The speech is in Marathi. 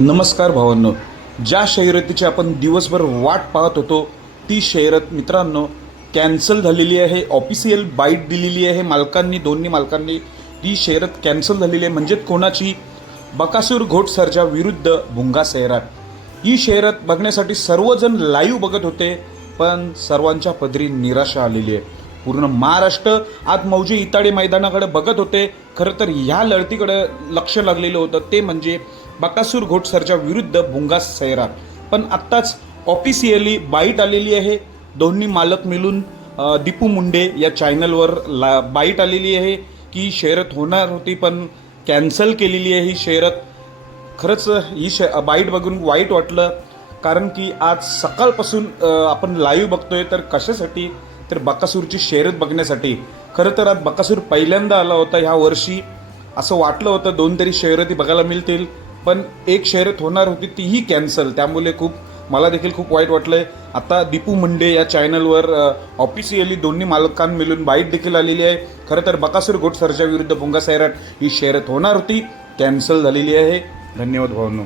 नमस्कार भावांनो. ज्या शर्यतीची आपण दिवसभर वाट पाहत होतो ती शर्यत मित्रांनो कॅन्सल झालेली आहे. ऑफिशियल बाईट दिलेली आहे मालकांनी, दोन्ही मालकांनी. ती शर्यत कॅन्सल झालेली आहे. म्हणजे कोणाची? बकासूर घोटसरजा विरुद्ध भुंगा सैराट. ही शर्यत बघण्यासाठी सर्वजण लाईव्ह बघत होते, पण सर्वांच्या पदरी निराशा आलेली आहे. पूर्ण महाराष्ट्र आज मौजे इताडे मैदानाकडे बघत होते. खरं तर ह्या लढतीकडे लक्ष लागलेलं होतं, ते म्हणजे बकासूर घोटसरच्या विरुद्ध भुंगा सैराट. पण आत्ताच ऑफिशियली बाईट आलेली आहे. दोन्ही मालक मिळून दीपू मुंडे या चॅनलवर बाईट आलेली आहे की शर्यत होणार होती पण कॅन्सल केलेली आहे ही शर्यत. खरंच ही बाईट बघून वाईट वाटलं, कारण की आज सकाळपासून आपण लाईव्ह बघतोय. तर कशासाठी? तर बकासूरची शर्यत बघण्यासाठी. खरं तर आज बकासूर पहिल्यांदा आला होता ह्या वर्षी. असं वाटलं होतं दोन तरी शर्यती बघायला मिळतील, पण एक शर्यत होणार होती तीही कॅन्सल. त्यामुळे मला देखील खूप वाईट वाटलंय. आता दीपू मुंडे या चॅनलवर ऑफिशियली दोन्ही मालकांना मिळून बाईट देखील आलेली आहे. खरं तर बकासूर घोटसरच्या विरुद्ध भुंगा सैराट ही शर्यत होणार होती, कॅन्सल झालेली आहे. धन्यवाद भावांनो.